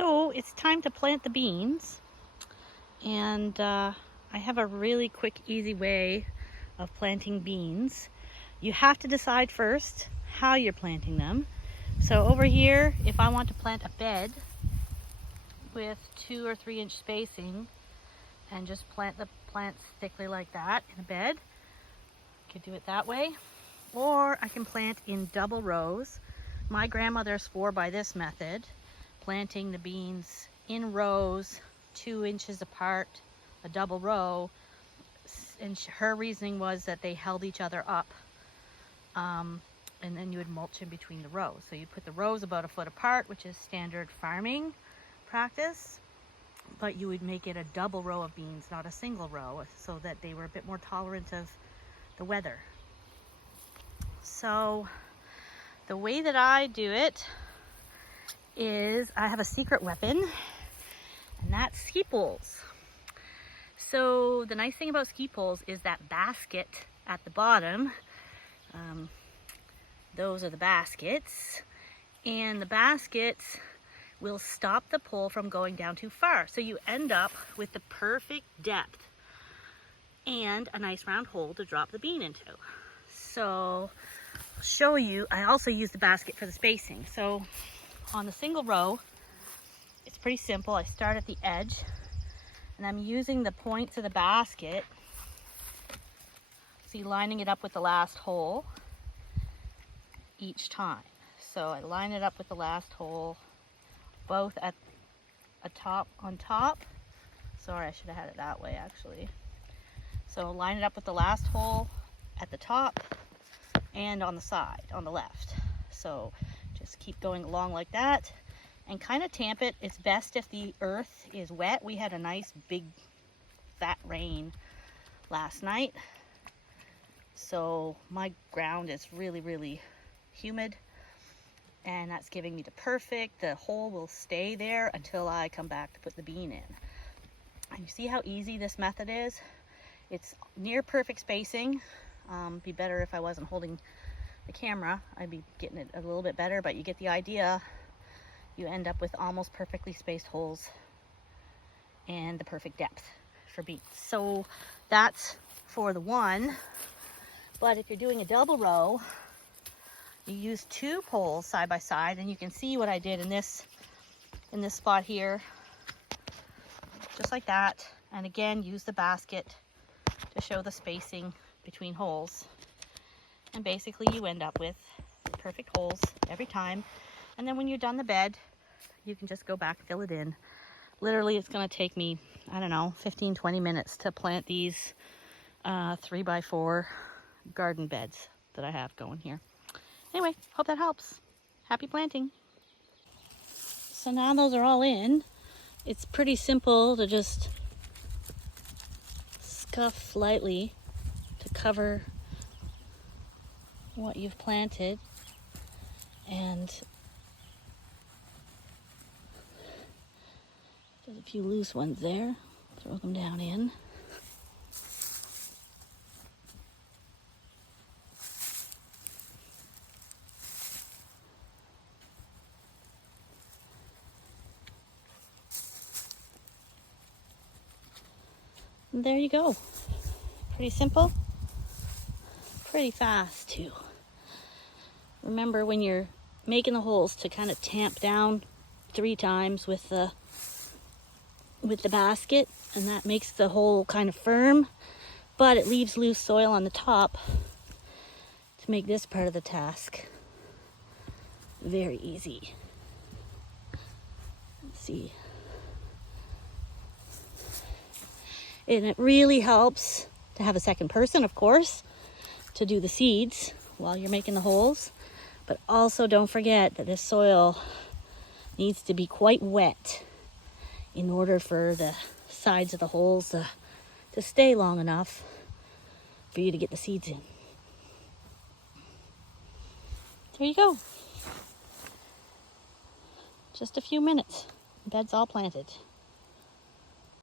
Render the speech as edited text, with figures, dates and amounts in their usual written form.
So it's time to plant the beans, and I have a really quick, easy way of planting beans. You have to decide first how you're planting them. So over here, if I want to plant a bed with 2 or 3 inch spacing and just plant the plants thickly like that in a bed, I could do it that way. Or I can plant in double rows. My grandmother swore by this method, planting the beans in rows 2 inches apart, a double row, and her reasoning was that they held each other up, and then you would mulch in between the rows. So you put the rows about 1 foot apart, which is standard farming practice, but you would make it a double row of beans, not a single row, so that they were a bit more tolerant of the weather. So the way that I do it is I have a secret weapon, and that's ski poles. So the nice thing about ski poles is that basket at the bottom. Those are the baskets, and the baskets will stop the pole from going down too far. So you end up with the perfect depth and a nice round hole to drop the bean into. So I'll show you. I also use the basket for the spacing. So on the single row, it's pretty simple. I start at the edge, and I'm using the points of the basket. See, lining it up with the last hole each time. So I line it up with the last hole, both at on top. Sorry, I should have had it that way actually. So line it up with the last hole at the top and on the side, on the left. So just keep going along like that and kind of tamp it. It's best if the earth is wet. We had a nice big fat rain last night, so my ground is really humid, and that's giving me the hole will stay there until I come back to put the bean in. And you see how easy this method is? It's near perfect spacing. Be better if I wasn't holding the camera. I'd be getting it a little bit better, but you get the idea. You end up with almost perfectly spaced holes and the perfect depth for beans. So that's for the one. But if you're doing a double row, you use 2 poles side by side, and you can see what I did in this spot here, just like that. And again, use the basket to show the spacing between holes. And basically you end up with perfect holes every time. And then when you're done the bed, you can just go back, fill it in. Literally, it's going to take me, I don't know, 15-20 minutes to plant these 3x4 garden beds that I have going here. Anyway, hope that helps. Happy planting. So now those are all in. It's pretty simple to just scuff lightly to cover what you've planted, and there's a few loose ones there. Throw them down in. And there you go. Pretty simple, pretty fast too. Remember, when you're making the holes, to kind of tamp down 3 times with the basket, and that makes the hole kind of firm, but it leaves loose soil on the top to make this part of the task very easy. Let's see. And it really helps to have a second person, of course, to do the seeds while you're making the holes. But also don't forget that this soil needs to be quite wet in order for the sides of the holes to stay long enough for you to get the seeds in. There you go. Just a few minutes. The bed's all planted.